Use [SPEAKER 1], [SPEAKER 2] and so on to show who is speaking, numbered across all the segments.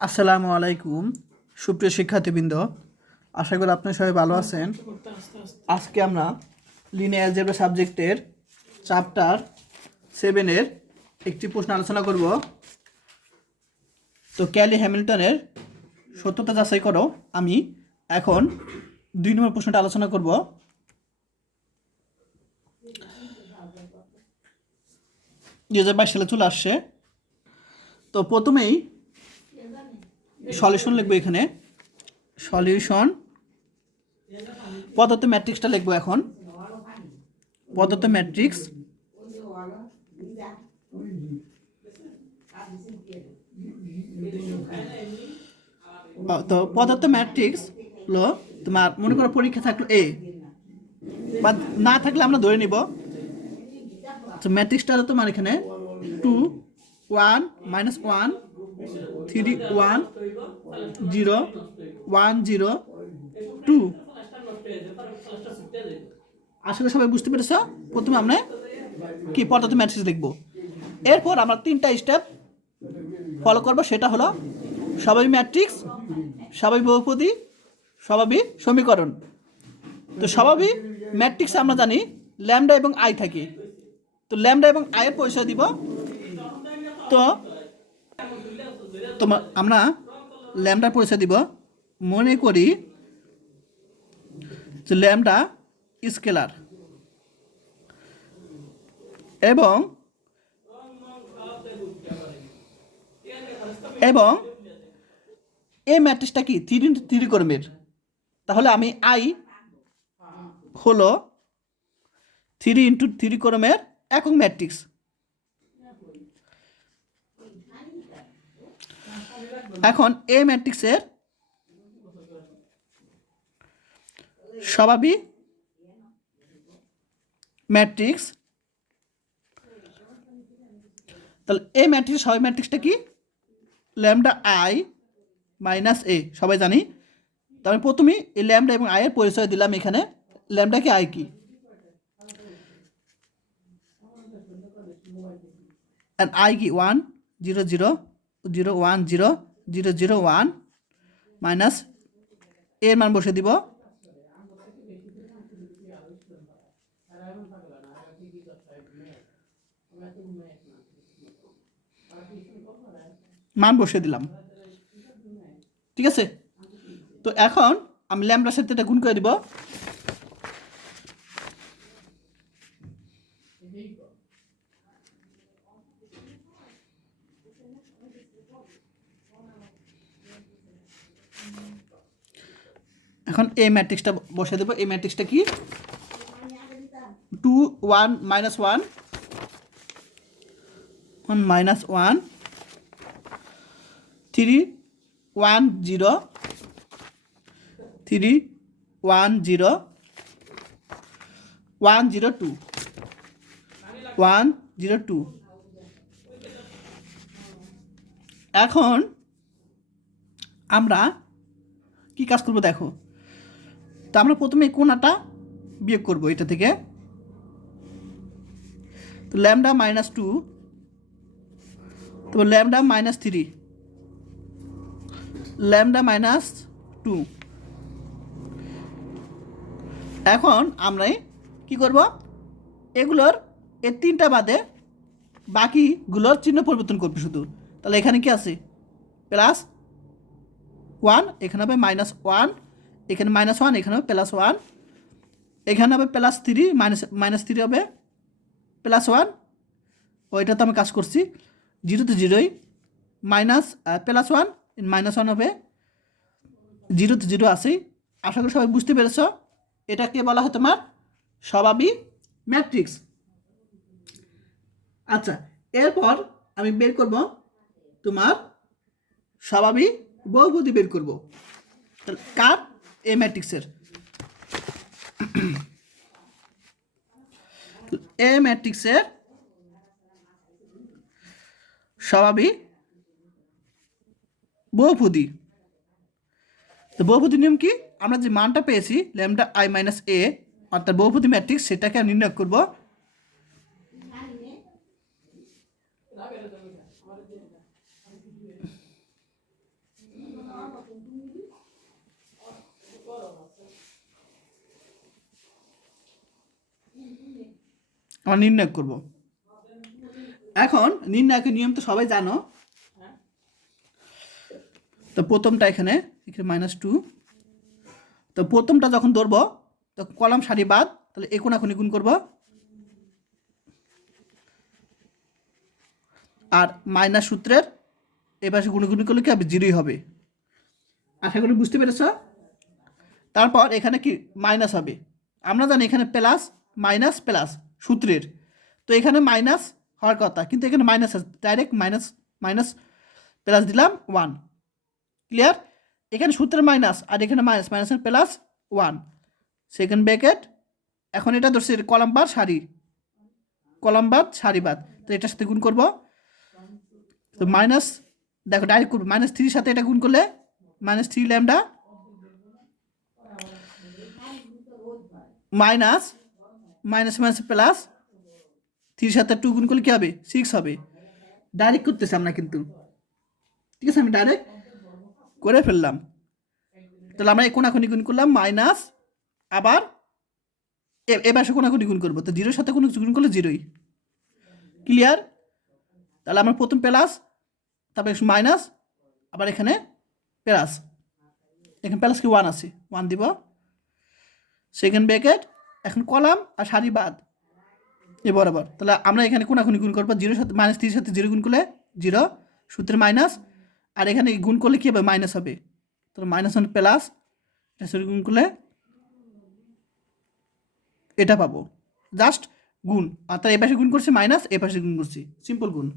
[SPEAKER 1] আসসালামু আলাইকুম, সুপ্রিয় শিক্ষার্থীবৃন্দ। আশা করি আপনি সবাই ভালো আছেন। আজকে আমরা লিনিয়ার অ্যালজেব্রা সাবজেক্টের চ্যাপ্টার সেভেনের একটি প্রশ্ন আলোচনা করব। তো ক্যালি হ্যামিল্টনের সত্যতা যাচাই করো। আমি এখন দুই নম্বর প্রশ্নটা আলোচনা করব। দুই হাজার বাইশ সালে চলে আসছে। তো প্রথমেই সলিউশন লিখব এখানে। সলিউশন। পদার্থ ম্যাট্রিক্সটা লিখব এখন। পদার্থ ম্যাট্রিক্স। তো পদার্থ ম্যাট্রিক্স হলো তোমার মনে করো পরীক্ষা থাকল এ বা না থাকলে আমরা ধরে নিব। তো ম্যাট্রিক্সটা তোমার এখানে two one minus one three one zero one zero two. আসলে সবাই বুঝতে পেরেছ? প্রথমে আমরা কি পদার্থ ম্যাট্রিক্স লিখব এরপর আমরা তিনটা স্টেপ ফলো করব, সেটা হলো স্বাভাবিক ম্যাট্রিক্স স্বাভাবিক বহুপদী স্বাভাবিক সমীকরণ। তো স্বাভাবিক ম্যাট্রিক্স আমরা জানি ল্যামডা এবং আই থাকে। তো ল্যামডা এবং আয়ের পরিচয় দিব। তো তোমার আমরা ল্যামডার পরিচয় দিব। মনে করি যে ল্যামডা স্কেলার। এবং এবং এই ম্যাট্রিক্সটা কি থ্রি থ্রি কর্মের? তাহলে আমি আই হলো থ্রি ইন্টু থ্রি কর্মের একক ম্যাট্রিক্স। এখন এ ম্যাট্রিক্সের স্বাভাবিক ম্যাট্রিক্স তাহলে এ ম্যাট্রিক্স স্বাভাবিক ম্যাট্রিক্সটা কি? ল্যামডা আই মাইনাস এ সবাই জানি। তাহলে প্রথমেই এই ল্যামডা এবং আয়ের পরিচয় দিলাম এখানে। ল্যামডা কি আই কি? i কি? One zero zero zero one zero zero zero one minus এর মান বসে দিব। মান বসে দিলাম। ঠিক আছে? তো এখন আমি ল্যামডার সাথে এটা গুণ করে দিব। এখন এই ম্যাট্রিক্সটা বসে দেবো। এই ম্যাট্রিক্সটা কি? Two one minus one one minus one three one zero three one zero one zero two one zero two এখন আমরা কি কাজ করব দেখো? তো আমরা প্রথমে কোনাটা বিয়োগ করব এটা থেকে। তো ল্যামডা মাইনাস টু তো lambda minus three, lambda minus two. এখন আমরা কি করব? এগুলোর, এর তিনটা বাদে বাকিগুলোর চিহ্ন পরিবর্তন করবে শুধু। তাহলে এখানে কি আছে? প্লাস ওয়ান, এখানে হবে মাইনাস ওয়ান এখানে মাইনাস ওয়ান এখানে হবে প্লাস ওয়ান এখানে হবে plus three minus minus three হবে প্লাস ওয়ান ওইটা তো আমি কাজ করছি। জিরো তো জিরোই minus plus one minus one হবে। জিরো তো জিরো আছেই। আশা করি সবাই বুঝতে পেরেছ। এটাকে বলা হয় তোমার স্বভাবই ম্যাট্রিক্স আচ্ছা এরপর আমি বের করব তোমার স্বাভাবিক বহুপদী বের করব। তাহলে কার এ ম্যাট্রিক্সের এ ম্যাট্রিক্সের স্বাভাবিক বহুপদী। তো বহুপদী নিয়ম কি? আমরা যে মানটা পেয়েছি, ল্যামডা আই মাইনাস এ, অর্থাৎ বহুপদী ম্যাট্রিক্স সেটাকে আমি নির্ণয় করব আমরা নির্ণয় করব। এখন নির্ণায়কের নিয়ম তো সবাই জানো। তো প্রথমটা এখানে এখানে মাইনাস টু তো প্রথমটা যখন ধরবো, তখন কলাম সারি বাদ, তাহলে এ কোনাকুনি গুণ করব। আর মাইনাস সূত্রের এবার গুণগুণি করলে কি হবে? জিরোই হবে। আশা করি বুঝতে পেরেছ? তারপর এখানে কি মাইনাস হবে? আমরা জানি এখানে প্লাস মাইনাস প্লাস সূত্রের। তো এখানে মাইনাস হওয়ার কথা, কিন্তু এখানে মাইনাস আছে ডাইরেক্ট মাইনাস মাইনাস প্লাস দিলাম ওয়ান ক্লিয়ার এখানে সূত্রের মাইনাস আর এখানে মাইনাস মাইনাসের প্লাস ওয়ান সেকেন্ড ব্র্যাকেট এখন এটা ধরছে কলাম বার সারি। কলাম বাদ, সারি বাদ। তো এটার সাথে গুণ করব। তো মাইনাস দেখো ডাইরেক্ট করব মাইনাস থ্রির সাথে এটা গুণ করলে minus three lambda minus minus minus plus থ্রির সাথে টু গুণ করলে কী হবে? সিক্স হবে। ডাইরেক্ট করতেছি আমরা কিন্তু। ঠিক আছে, আমি ডাইরেক্ট করে ফেললাম। তাহলে আমরা এই কোনাকুনি গুণ করলাম মাইনাস আবার এবার সে কোনাকুনি গুণ করব। তো জিরোর সাথে কোনো গুণ করলে জিরোই ক্লিয়ার তাহলে আমরা প্রথম প্লাস তারপরে মাইনাস আবার এখানে প্লাস এখানে প্লাস কি ওয়ান আছে? ওয়ান দিব। সেকেন্ড ব্র্যাকেট এখন কলাম আর সারি বাদ। এ বরাবর। তাহলে আমরা এখানে কোনাকুনি গুণ করব। জিরোর সাথে মাইনাস তিরির সাথে জিরো গুণ করলে জিরো, সূত্রের মাইনাস আর এখানে গুণ করলে কী হবে? মাইনাস হবে। তাহলে মাইনাস ওয়ান প্লাস এটা গুণ করলে এটা পাবো। জাস্ট গুণ। আর তার এ পাশে গুণ করছি মাইনাস এ পাশে গুণ করছি। সিম্পল গুণ।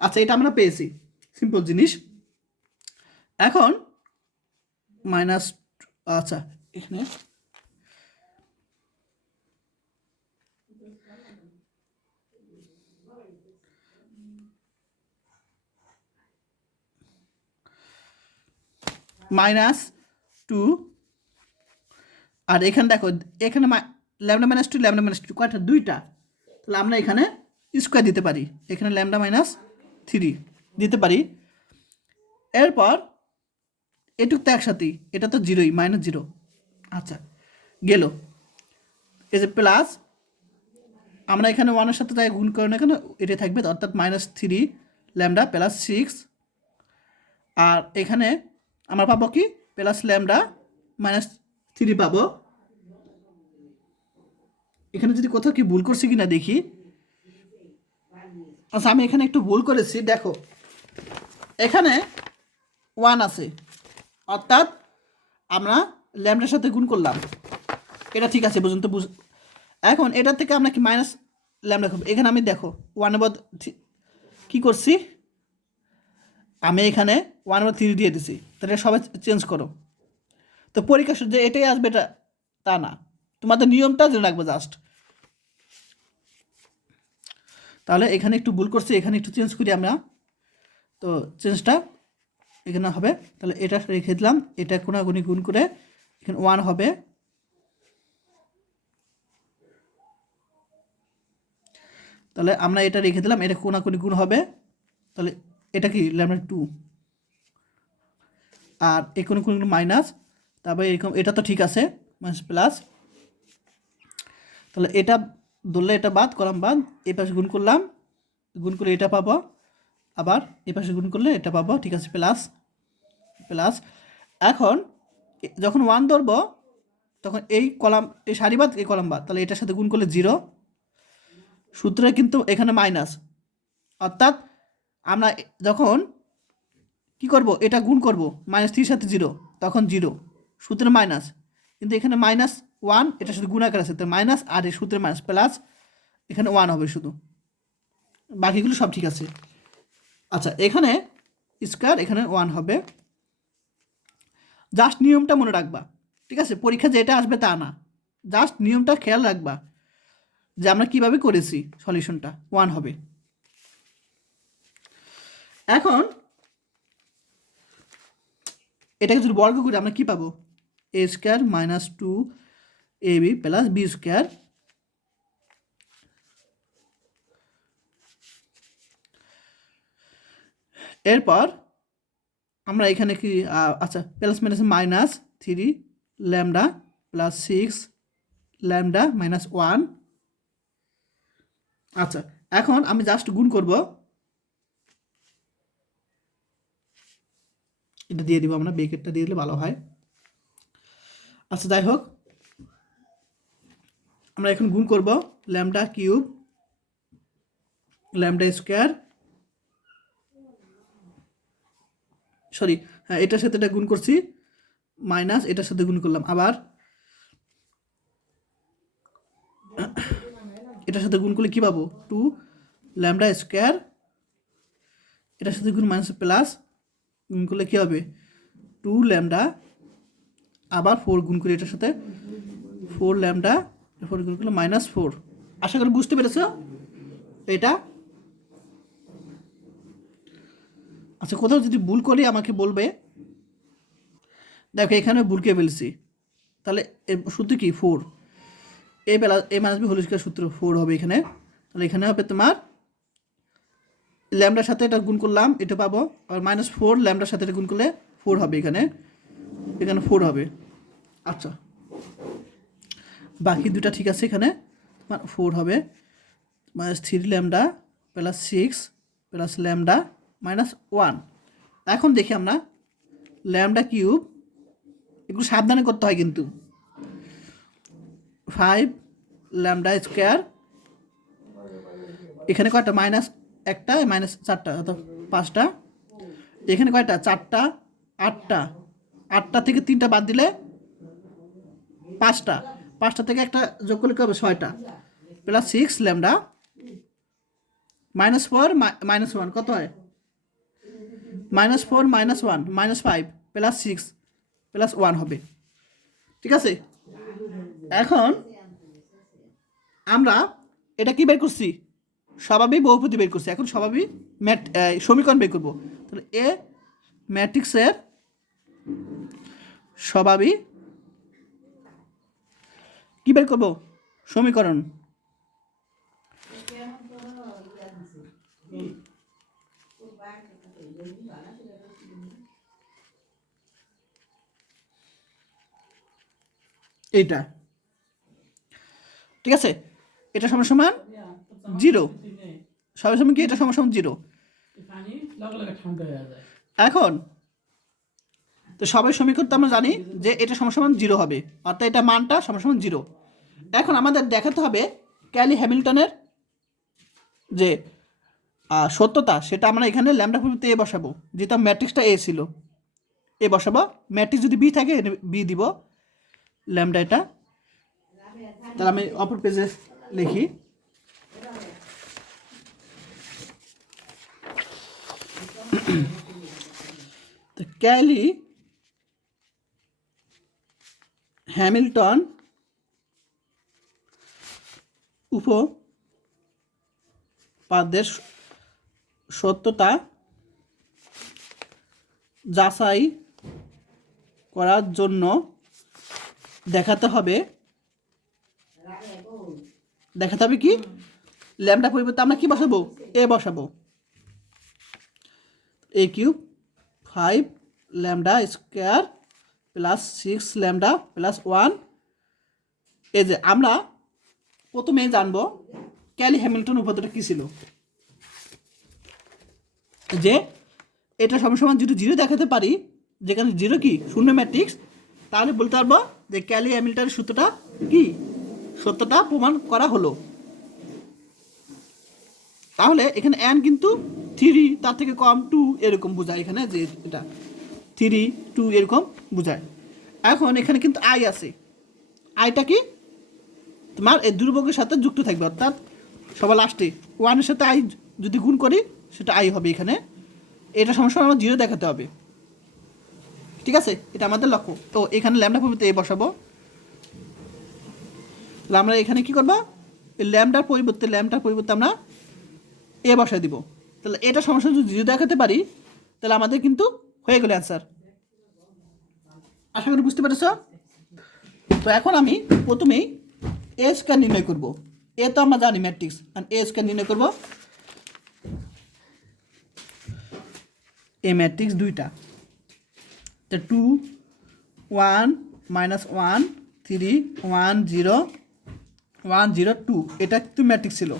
[SPEAKER 1] আচ্ছা এটা আমরা পেয়েছি। সিম্পল জিনিস। এখন মাইনাস আচ্ছা এখানে মাইনাস টু আর এখানে দেখো, এখানে lambda minus two lambda minus two কয়টা? দুইটা। তাহলে আমরা এখানে স্কোয়ার দিতে পারি। এখানে ল্যামডা মাইনাস থ্রি দিতে পারি। এরপর এটুক তো একসাথেই এটা তো জিরোই মাইনাস জিরো আচ্ছা গেল। এই যে প্লাস আমরা এখানে ওয়ানের সাথে তাই গুণ করে না কেন? এটা থাকবে, অর্থাৎ minus three lambda plus six আর এখানে আমরা পাবো কি? প্লাস ল্যামডা মাইনাস থ্রি পাবো। এখানে যদি কোথাও কি ভুল করছি কি না দেখি। আচ্ছা আমি এখানে একটু ভুল করেছি, দেখো। এখানে ওয়ান আছে। অর্থাৎ আমরা ল্যামডার সাথে গুণ করলাম। এটা ঠিক আছে, পর্যন্ত বুঝ এখন এটা থেকে আমরা কি মাইনাস ল্যামডা করব? এখানে আমি দেখো ওয়ান বদ কী করছি? আমি এখানে ওয়ান বদ থ্রি দিয়ে দিছি। তাহলে সবাই চেঞ্জ করো। তো পরীক্ষা যে এটাই আসবে, এটা তা না। তোমাদের নিয়মটা জেনে রাখব জাস্ট তাহলে এখানে একটু ভুল করছি, এখানে একটু চেঞ্জ করি আমরা। তো চেঞ্জটা এখানে হবে। তাহলে এটা রেখে দিলাম, এটা কোনাগুনি গুণ করে এখানে ওয়ান হবে। তাহলে আমরা এটা রেখে দিলাম, এটা কোনাকুনি গুণ হবে। তাহলে এটা কি ল্যামডা টু আর এই কোনো কোনো মাইনাস, তারপরে এরকম, এটা তো ঠিক আছে, মাইনাস প্লাস। তাহলে এটা ধরলে এটা বাদ করলাম বাদ এই পাশে গুণ করলাম, গুণ করে এটা পাবো, আবার এ পাশে গুণ করলে এটা পাবো, ঠিক আছে, প্লাস প্লাস। এখন এ- যখন ওয়ান ধরবো, তখন এই কলাম, এই সারি বাদ, এই কলাম বাদ, তাহলে এটার সাথে গুণ করলে জিরো সূত্রে কিন্তু এখানে মাইনাস অর্থাৎ আমরা যখন কি করব? এটা গুণ করব। মাইনাস থ্রির সাথে জিরো তখন জিরো সূত্রে মাইনাস কিন্তু এখানে মাইনাস ওয়ান এটা শুধু গুণাকার আছে। তো মাইনাস আর এই সূত্রে মাইনাস প্লাস এখানে ওয়ান হবে শুধু। বাকিগুলো সব ঠিক আছে। আচ্ছা এখানে স্কোয়ার এখানে ওয়ান হবে। জাস্ট নিয়মটা মনে রাখবা। ঠিক আছে? পরীক্ষা যেটা আসবে তা না। জাস্ট নিয়মটা খেয়াল রাখবা যে আমরা কীভাবে করেছি সলিউশনটা ওয়ান হবে। এখন এটাকে যদি বর্গ করি, আমরা কি পাবো? A square minus two A B plus B square এরপর আমরা এখানে কি আচ্ছা plus minus minus three lambda plus six lambda minus one আচ্ছা এখন আমি জাস্ট গুণ করব। এটা দিয়ে দিব আমরা, বেকেটটা দিয়ে দিলে ভালো হয়। আচ্ছা যাই হোক। আমরা এখন গুণ করব lambda cube, lambda square. Sorry হ্যাঁ এটার সাথে এটা গুণ করছি, মাইনাস এটার সাথে গুণ করলাম। আবার এটার সাথে গুণ করলে কী পাবো? টু ল্যামডা স্কোয়ার, এটার সাথে গুণ মাইনাস প্লাস গুণ করলে কী হবে? টু ল্যামডা আবার ফোর গুণ করি এটার সাথে। ফোর ল্যামডা ফোর গুণ করলে মাইনাস ফোর আশা করি বুঝতে পেরেছ? এটা। আচ্ছা কোথাও যদি ভুল করি আমাকে বলবে। দেখো, এখানে ভুলকে ফেলছি। তাহলে সূত্র কি? Four A Bela, A minus B whole square সূত্র ফোর হবে এখানে। তাহলে এখানে হবে তোমার ল্যামডার সাথে এটা গুণ করলাম, এটা পাবো, আর মাইনাস ফোর ল্যামডার সাথে এটা গুণ করলে ফোর হবে এখানে। এখানে ফোর হবে। আচ্ছা। বাকি দুটা ঠিক আছে এখানে। তোমার ফোর হবে। Minus three lambda plus six plus lambda minus one এখন দেখি আমরা ল্যামডা কিউব একটু সাবধানে করতে হয় কিন্তু। ফাইভ ল্যামডা স্কোয়ার এখানে কয়টা? মাইনাস একটা মাইনাস চারটা অত পাঁচটা। এখানে কয়টা? চারটা, আটটা। আটটা থেকে তিনটা বাদ দিলে পাঁচটা। পাঁচটা থেকে একটা যোগ করলে কী হবে? ছয়টা। Plus six lambda minus four minus one কত হয়? Minus four minus one minus five plus six plus one হবে। ঠিক আছে? এখন আমরা এটা কি বের করছি? স্বাভাবিক বহুপতি বের করছি। এখন স্বাভাবিক ম্যাট সমীকরণ বের করব। তাহলে এ ম্যাট্রিক্সের স্বাভাবিক কি বের করব? সমীকরণ। এইটা। ঠিক আছে? এটা সমান সমান জিরো। সবার সমান কি এটা সমান জিরো? এখন তো সবাই সমীকরণ তো আমরা জানি যে এটা সমান সমান জিরো হবে। অর্থাৎ এটা মানটা সমান সমান জিরো। এখন আমাদের দেখাতে হবে ক্যালি হ্যামিল্টনের যে সত্যতা সেটা আমরা এখানে ল্যামডা পরিবর্তে এ বসাবো যেটা ম্যাট্রিক্সটা এ ছিল। এ বসাবো ম্যাট্রিক্স যদি বি থাকে বি দিব। ল্যামডা এটা। তাহলে আমি অপর পেজে লিখি। তো ক্যালি হ্যামিল্টন উপপাদ্যের সত্যতা যাচাই করার জন্য দেখাতে হবে। দেখাতে হবে কি? ল্যামডা পরিবর্তে আমরা কি বসাবো? এ বসাবো। A cube five lambda square plus six lambda plus one এই যে আমরা প্রথমে জানব ক্যালি হ্যামিল্টন উপাদানটা কী ছিল? যে এটা সমান সমান জিরো জিরো দেখাতে পারি, যেখানে জিরো কি? শূন্য ম্যাট্রিক্স তাহলে বলতে পারব যে ক্যালি হ্যামিল্টনের সূত্রটা কি? সত্যটা প্রমাণ করা হলো। তাহলে এখানে অ্যান কিন্তু থ্রি তার থেকে কম টু এরকম বোঝায় এখানে যে এটা থ্রি টু এরকম বোঝায়। এখন এখানে কিন্তু আই আছে। আইটা কি? তোমার এই দুর্ভোগের সাথে যুক্ত থাকবে, অর্থাৎ সবার লাস্টে ওয়ানের সাথে আই যদি গুণ করি, সেটা আই হবে এখানে। এটা সমস্যা আমার জিরো দেখাতে হবে। ঠিক আছে? এটা আমাদের লক্ষ্য। তো এখানে ল্যামডা পরিবর্তে এ বসাবো। আমরা এখানে কি করব? ল্যামডার পরিবর্তে ল্যামডার পরিবর্তে আমরা এ বসায় দিব। তাহলে এটা সমস্যা যদি দেখাতে পারি, তাহলে আমাদের কিন্তু হয়ে গেল অ্যান্সার আশা করি বুঝতে পেরেছ? তো এখন আমি প্রথমেই এ স্কোয়ার নির্ণয় করব। এ তো আমরা জানি ম্যাট্রিক্স আর এ স্কোয়ার নির্ণয় করব। এ ম্যাট্রিক্স দুইটা। তো two one minus one three one zero one zero two এটা কিন্তু ম্যাট্রিক্স ছিল।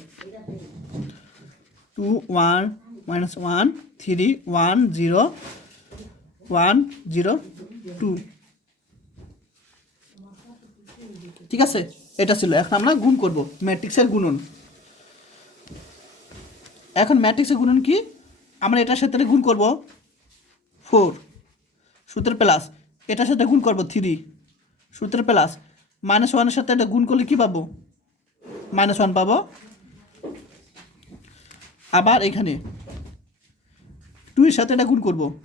[SPEAKER 1] Two one minus one three one zero one zero two ঠিক আছে? এটা ছিল। এখন আমরা গুণ করব। ম্যাট্রিক্সের গুণন। এখন ম্যাট্রিক্সের গুণন কি? আমরা এটার সাথে গুণ করব ফোর সূত্রের প্লাস। এটার সাথে গুণ করব থ্রি সূত্রের প্লাস। মাইনাস ওয়ানের সাথে এটা গুণ করলে কি পাবো? মাইনাস ওয়ান পাবো। আবার এখানে। টু এর সাথে এটা গুণ করব।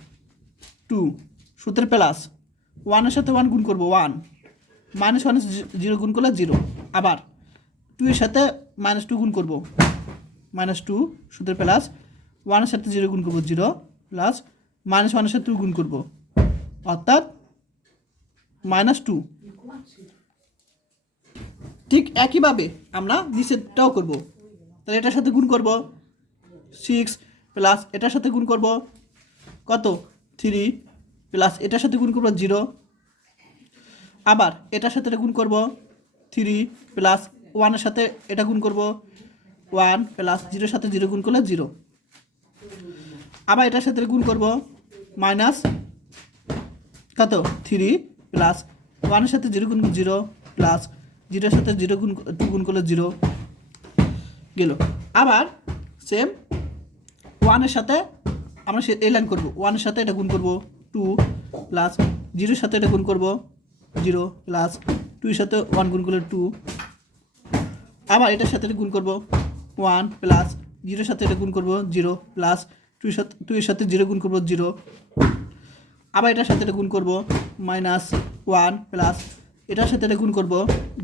[SPEAKER 1] টু, সূত্রের প্লাস। ওয়ানের সাথে ওয়ান গুণ করব, ওয়ান। মাইনাস ওয়ান জিরো গুণ করলে জিরো। আবার টু এর সাথে মাইনাস টু গুণ করব। মাইনাস টু, সূত্রের প্লাস। ওয়ানের সাথে জিরো গুণ করব, জিরো প্লাস। মাইনাস ওয়ানের সাথে টু গুণ করব। অর্থাৎ মাইনাস টু। ঠিক একইভাবে আমরা নিচেরটাও করব। তাহলে এটার সাথে গুণ করব। সিক্স প্লাস এটার সাথে গুণ করব কত? থ্রি প্লাস এটার সাথে গুণ করব জিরো আবার এটার সাথে এটা গুণ করব থ্রি প্লাস ওয়ানের সাথে এটা গুণ করব ওয়ান প্লাস জিরোর সাথে জিরো গুণ করলে জিরো আবার এটার সাথে গুণ করব মাইনাস কত? থ্রি প্লাস ওয়ানের সাথে জিরো গুণ জিরো প্লাস জিরোর সাথে জিরো গুণ গুণ করলে জিরো গেল। আবার সেম ওয়ানের সাথে আমরা এই লাইন করব। ওয়ানের সাথে এটা গুণ করব টু প্লাস জিরোর সাথে এটা গুণ করব জিরো প্লাস টুর সাথে ওয়ান গুণ করলে টু। আবার এটার সাথে গুণ করব ওয়ান প্লাস জিরোর সাথে এটা গুণ করব জিরো প্লাস টুর সাথে টুয়ের সাথে জিরো গুণ করব জিরো। আবার এটার সাথে এটা গুণ করব মাইনাস ওয়ান প্লাস এটার সাথে এটা গুণ করব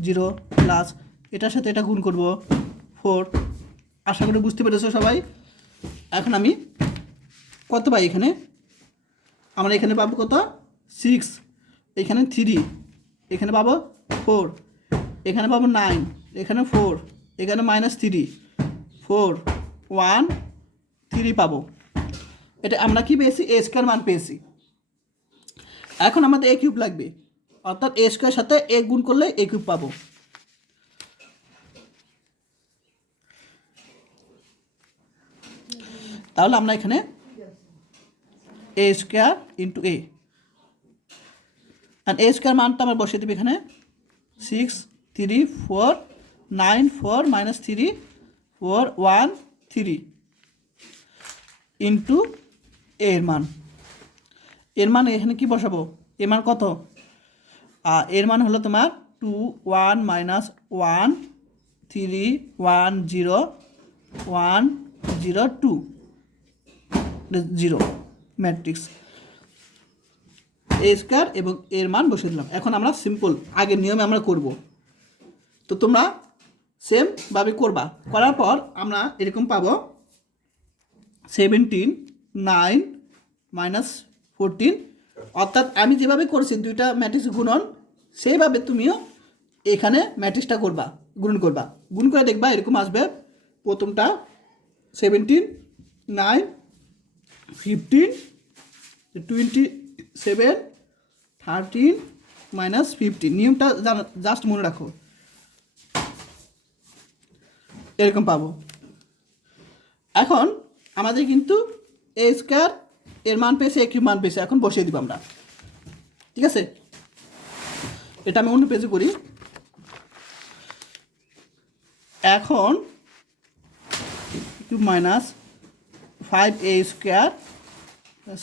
[SPEAKER 1] জিরো প্লাস এটার সাথে এটা গুণ করব ফোর। আশা করি বুঝতে পেরেছ সবাই। এখন আমি কত পাই এখানে? আমরা এখানে পাবো কত? সিক্স এখানে থ্রি এখানে পাবো ফোর এখানে পাবো নাইন এখানে ফোর এখানে minus three four one three পাবো। এটা আমরা কি পেয়েছি? এ স্কোয়ার মান পেয়েছি। এখন আমাদের এ কিউব লাগবে। অর্থাৎ এ স্কোয়ার সাথে এ গুণ করলে এ কিউব পাবো। তাহলে আমরা এখানে এ স্কোয়ার ইন্টু এ আর এ স্কোয়ার মানটা আমরা বসিয়ে দেবো এখানে। Six three four nine four minus three four one three into এর মান। এর মান এখানে কি বসাবো? এর মান কত? আর এর মান হলো তোমার two one minus one three one zero one zero two zero matrix A square এবং এর মান বসিয়ে দিলাম। এখন আমরা সিম্পল আগের নিয়মে আমরা করব। তো তোমরা সেমভাবে করবা। করার পর আমরা এরকম পাবো সেভেন্টিন নাইন মাইনাস ফোরটিন অর্থাৎ আমি যেভাবে করেছি, দুইটা ম্যাট্রিক্স গুণন, সেইভাবে তুমিও এখানে ম্যাট্রিক্সটা করবা, গুণন করবা। গুণ করে দেখবা, এরকম আসবে। প্রথমটা seventeen nine fifteen twenty seven thirteen minus fifteen নিয়মটা জাস্ট মনে রাখো। এরকম পাবো। এখন আমাদের কিন্তু এ স্কোয়ার এর মান পেয়েছে একই মান পেয়েছে। এখন বসিয়ে দিব আমরা। ঠিক আছে? এটা আমি অন্য পেজে করি। এখন cube minus five A square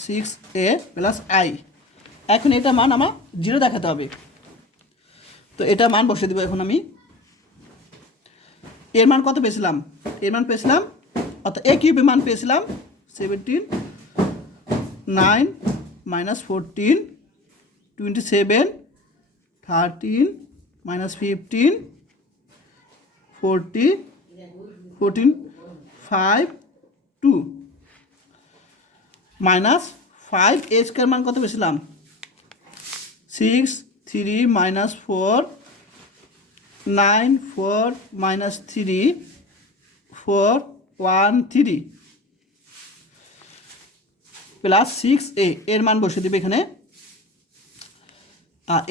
[SPEAKER 1] six A plus I এখন এটা মান আমার জিরো দেখাতে হবে। তো এটা মান বসিয়ে দেবো এখন আমি। এর মান কত পেয়েছিলাম? এর মান পেয়েছিলাম, অর্থাৎ এ কিউবের মান পেয়েছিলাম seventeen nine minus fourteen twenty seven thirteen minus fifteen forty fourteen five two minus five A square মান কত পেয়েছিলাম? Six, three minus four, nine, four minus three, four, one, three. Plus six A, এর মান বসে দেবে এখানে।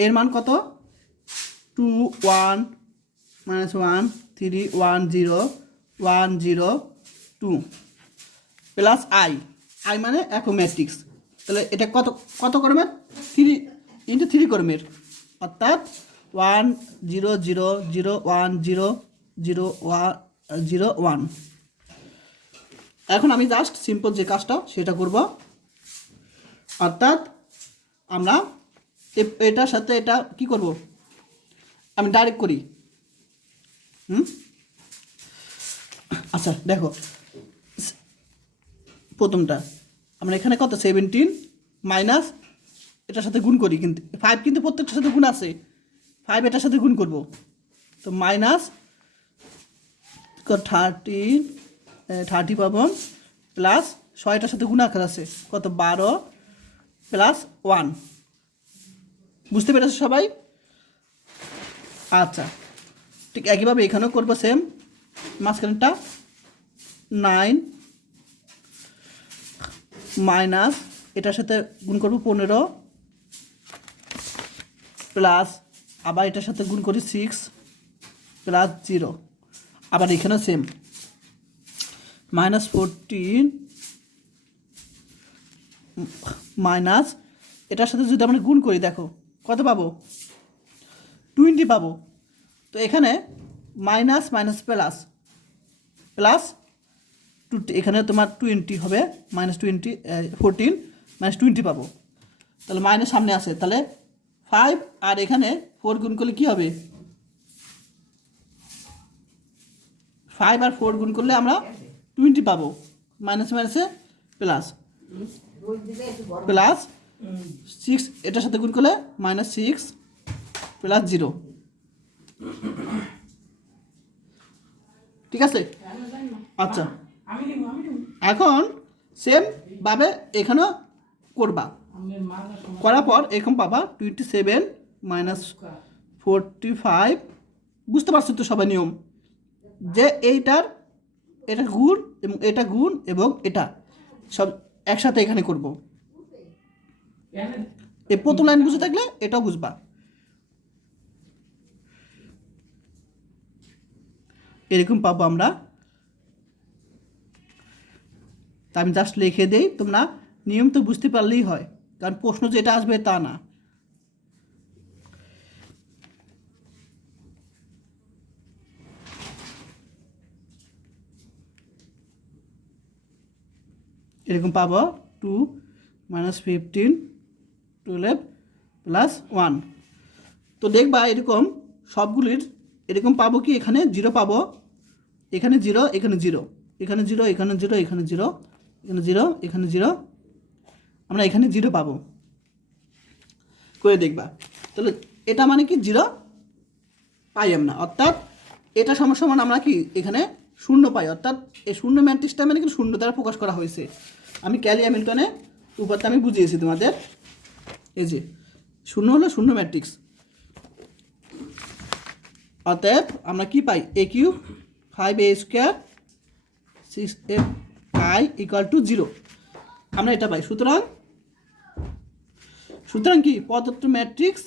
[SPEAKER 1] এর মান কত? Two, one, minus one, three, one, zero one, zero, two. Plus I. I মানে একো ম্যাট্রিক্স তাহলে এটা কত কত কর্মের? থ্রি ইন্টু থ্রি কর্মের। অর্থাৎ one zero zero zero one zero zero one zero one এখন আমি জাস্ট সিম্পল যে কাজটা, সেটা করব। অর্থাৎ আমরা এটার সাথে এটা কি করব? আমি ডাইরেক্ট করি। হুম? আচ্ছা দেখো। প্রথমটা। আমরা এখানে কত? সেভেন্টিন মাইনাস এটার সাথে গুণ করি কিন্তু ফাইভ কিন্তু প্রত্যেকটার সাথে গুণ আছে। ফাইভ এটার সাথে গুণ করব। তো মাইনাস থার্টিন থার্টি পাবো। প্লাস ছয়টার সাথে গুণ আকার আছে। কত? বারো প্লাস ওয়ান বুঝতে পেরেছ সবাই? আচ্ছা। ঠিক একইভাবে এখানেও করব সেম মাঝখানটা নাইন মাইনাস, এটার সাথে গুণ করব পনেরো প্লাস, আবার এটার সাথে গুণ করি সিক্স প্লাস জিরো আবার এখানেও সেম মাইনাস ফোরটিন মাইনাস, এটার সাথে যদি আমরা গুণ করি, দেখো, কত পাবো? টোয়েন্টি পাবো। তো এখানে minus minus, plus. Plus two এখানে তোমার টোয়েন্টি হবে minus twenty fourteen minus twenty পাবো। তাহলে মাইনাস সামনে আসে তাহলে ফাইভ আর এখানে ফোর গুণ করলে কী হবে? ফাইভ আর ফোর গুণ করলে আমরা টোয়েন্টি পাবো মাইনাস মাইনাসে প্লাস প্লাস সিক্স এটার সাথে গুণ করলে মাইনাস সিক্স প্লাস জিরো ঠিক আছে? আচ্ছা। এখন সেম ভাবে এখানেও করবা। করার পর এরকম পাবা twenty seven minus forty five বুঝতে পারছ তো সবাই নিয়ম? যে এইটার এটা গুণ এবং এটা গুণ এবং এটা। সব একসাথে এখানে করব।
[SPEAKER 2] এখানে
[SPEAKER 1] এই প্রথম লাইন বুঝে থাকলে এটাও বুঝবা। এরকম পাবো আমরা তা আমি জাস্ট লিখে দেই, তোমরা নিয়ম তো বুঝতে পারলেই হয়। কারণ প্রশ্ন যেটা আসবে তা না। এরকম পাবো two minus fifteen twelve plus one তো দেখবা এরকম সবগুলির, এরকম পাবো কি এখানে? জিরো পাবো। এখানে জিরো এখানে জিরো এখানে জিরো এখানে জিরো এখানে জিরো এখানে জিরো এখানে জিরো আমরা এখানে জিরো পাবো। করে দেখবা। তাহলে এটা মানে কি জিরো পাই আমরা। অর্থাৎ এটা সমস্যা মানে আমরা কি এখানে শূন্য পাই। অর্থাৎ এই শূন্য ম্যাট্রিক্সটা মানে কি শূন্য দ্বারা প্রকাশ করা হয়েছে। আমি ক্যালি হ্যামিল্টনে উপরটা আমি বুঝিয়েছি তোমাদের। এই যে, শূন্য হলো শূন্য ম্যাট্রিক্স। অতএব আমরা কি পাই? A Q five A square six F I equal to zero আমরা এটা পাই। সুতরাং সুতরাং কি? পদার্থ ম্যাট্রিক্স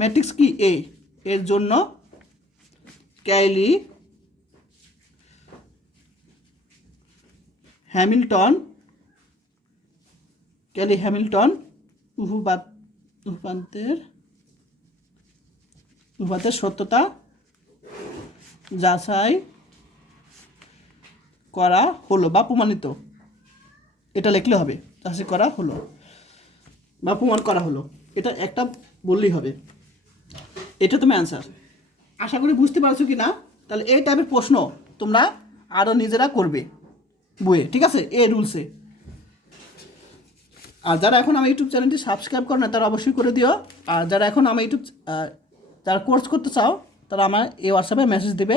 [SPEAKER 1] ম্যাট্রিক্স কি? এ এর জন্য ক্যালি হ্যামিল্টন ক্যালি হ্যামিল্টন উপপাত উপান্তের উপাতের সত্যতা যাচাই করা হলো। বা প্রমাণিত এটা লিখলে হবে। যাচাই করা হলো। বা প্রমাণ করা হলো। এটা একটা বললেই হবে। এটা তোমার অ্যান্সার আশা করি বুঝতে পারছ কি না? তাহলে এই টাইপের প্রশ্ন তোমরা আরও নিজেরা করবে বইয়ে, ঠিক আছে? এ রুলসে আর যারা এখন আমার ইউটিউব চ্যানেলটি সাবস্ক্রাইব করে না, তারা অবশ্যই করে দিও। আর যারা এখন আমার ইউটিউব যারা কোর্স করতে চাও, তারা আমার এই হোয়াটসঅ্যাপে মেসেজ দেবে।